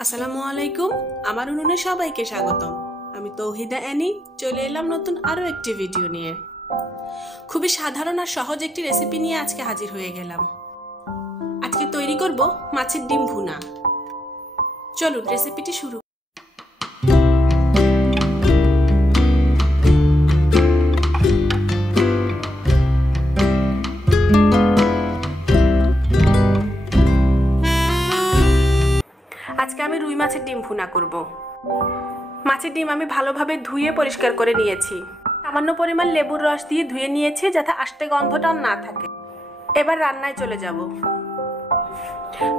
আসসালামু আলাইকুম। আমার উনুনে সবাইকে স্বাগতম। আমি তৌহিদা অ্যানি চলে এলাম নতুন আরও একটি ভিডিও নিয়ে। খুবই সাধারণ আর সহজ একটি রেসিপি নিয়ে আজকে হাজির হয়ে গেলাম। আজকে তৈরি করব মাছের ডিম ভুনা। চলুন রেসিপিটি শুরু। আজকে আমি রুই মাছের ডিম ভুনা করব। মাছের ডিম আমি ভালোভাবে ধুয়ে পরিষ্কার করে নিয়েছি। সামান্য পরিমাণ লেবুর রস দিয়ে ধুয়ে নিয়েছি যাতে আষ্টে গন্ধটা না থাকে। এবার রান্নায় চলে যাব।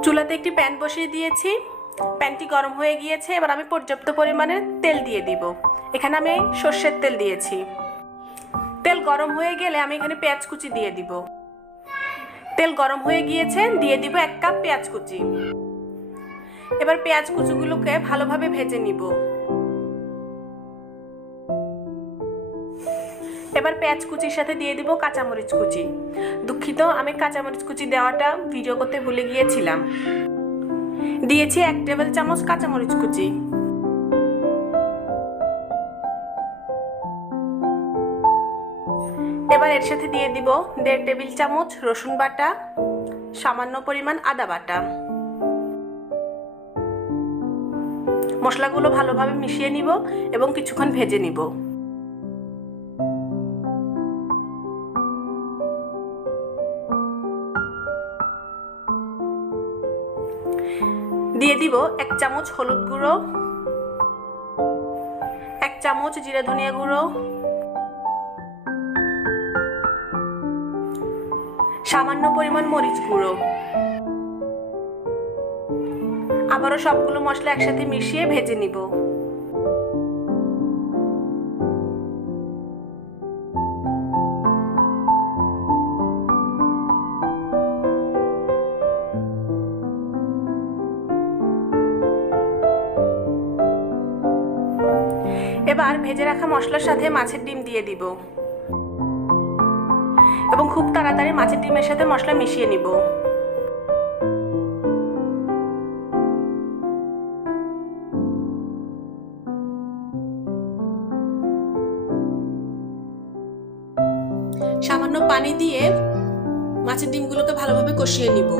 চুলাতে একটি প্যান বসিয়ে দিয়েছি। প্যানটি গরম হয়ে গিয়েছে। এবার আমি পর্যাপ্ত পরিমাণে তেল দিয়ে দিব। এখানে আমি সর্ষের তেল দিয়েছি। তেল গরম হয়ে গেলে আমি এখানে পেঁয়াজ কুচি দিয়ে দিব। তেল গরম হয়ে গিয়েছে, দিয়ে দিব 1 কাপ পেঁয়াজ কুচি। এবার পেঁয়াজ কুচিগুলোকে ভালোভাবে ভেজে নিব। এবার পেঁয়াজ কুচির সাথে দিয়ে দিব কাঁচামরিচ কুচি। দুঃখিত, আমি কাঁচামরিচ কুচি দেওয়াটা ভিডিও করতে ভুলে গিয়েছিলাম। দিয়েছি 1 টেবিল চামচ কাঁচামরিচ কুচি। এবার এর সাথে দিয়ে দিব 1.5 টেবিল চামচ রসুন বাটা, সামান্য পরিমাণ আদা বাটা। মশলাগুলো ভালোভাবে মিশিয়ে নিব এবং কিছুক্ষণ ভেজে নিব। দিয়ে দিব 1 চামচ হলুদ গুঁড়ো, 1 চামচ জিরা ধনিয়া গুঁড়ো, সামান্য পরিমাণ মরিচ গুঁড়ো। আবারও সবগুলো মশলা একসাথে মিশিয়ে ভেজে নিব। এবার ভেজে রাখা মশলার সাথে মাছের ডিম দিয়ে দিব এবং খুব তাড়াতাড়ি মাছের ডিমের সাথে মশলা মিশিয়ে নিব। সামান্য পানি দিয়ে মাছের ডিমগুলোকে ভালোভাবে কষিয়ে নিব।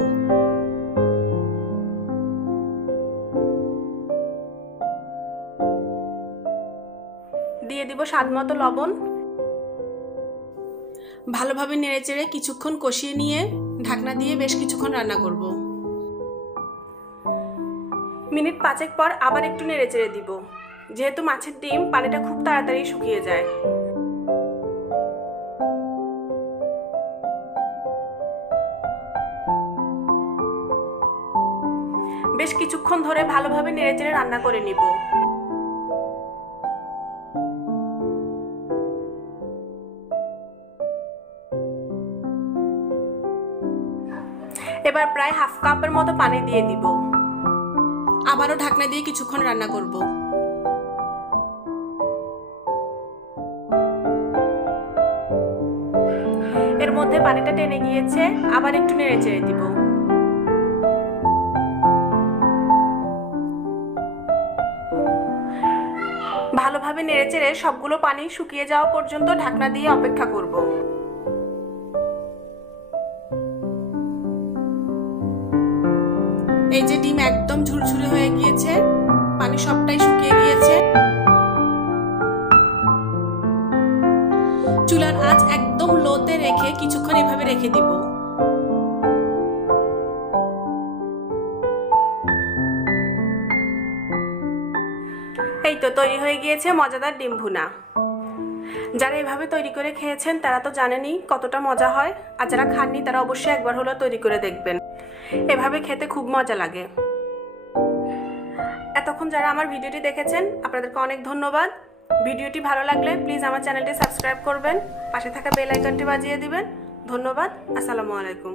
দিয়ে দিব স্বাদমতো লবণ। ভালোভাবে নেড়েচেড়ে কিছুক্ষণ কষিয়ে নিয়ে ঢাকনা দিয়ে বেশ কিছুক্ষণ রান্না করব। মিনিট 5 পর আবার একটু নেড়েচেড়ে দিব, যেহেতু মাছের ডিম পানিটা খুব তাড়াতাড়ি শুকিয়ে যায়। বেশ কিছুক্ষণ ধরে ভালোভাবে নেড়েচেড়ে রান্না করে নিব। এবার প্রায় 1/2 কাপের মতো পানি দিয়ে দিব। আবারও ঢাকনা দিয়ে কিছুক্ষণ রান্না করব। এর মধ্যে পানিটা টেনে গিয়েছে, আবার একটু নেড়েচেড়ে দিব। ভালোভাবে নেড়েচেড়ে সবগুলো পানি শুকিয়ে যাওয়া পর্যন্ত ঢাকনা দিয়ে অপেক্ষা করব। এই যে ডিম একদম ঝুরঝুরে হয়ে গিয়েছে, পানি সবটাই শুকিয়ে গিয়েছে। চুলার আঁচ একদম লোতে রেখে কিছুক্ষণ এভাবে রেখে দিব। এই তো তৈরি হয়ে গিয়েছে মজাদার ডিম ভুনা। যারা এভাবে তৈরি করে খেয়েছেন তারা তো জানেনই কতটা মজা হয়, আর যারা খাননি তারা অবশ্যই একবার হলেও তৈরি করে দেখবেন। এভাবে খেতে খুব মজা লাগে। এতক্ষণ যারা আমার ভিডিওটি দেখেছেন আপনাদেরকে অনেক ধন্যবাদ। ভিডিওটি ভালো লাগলে প্লিজ আমার চ্যানেলটি সাবস্ক্রাইব করবেন, পাশে থাকা বেল আইকনটি বাজিয়ে দিবেন। ধন্যবাদ। আসসালামু আলাইকুম।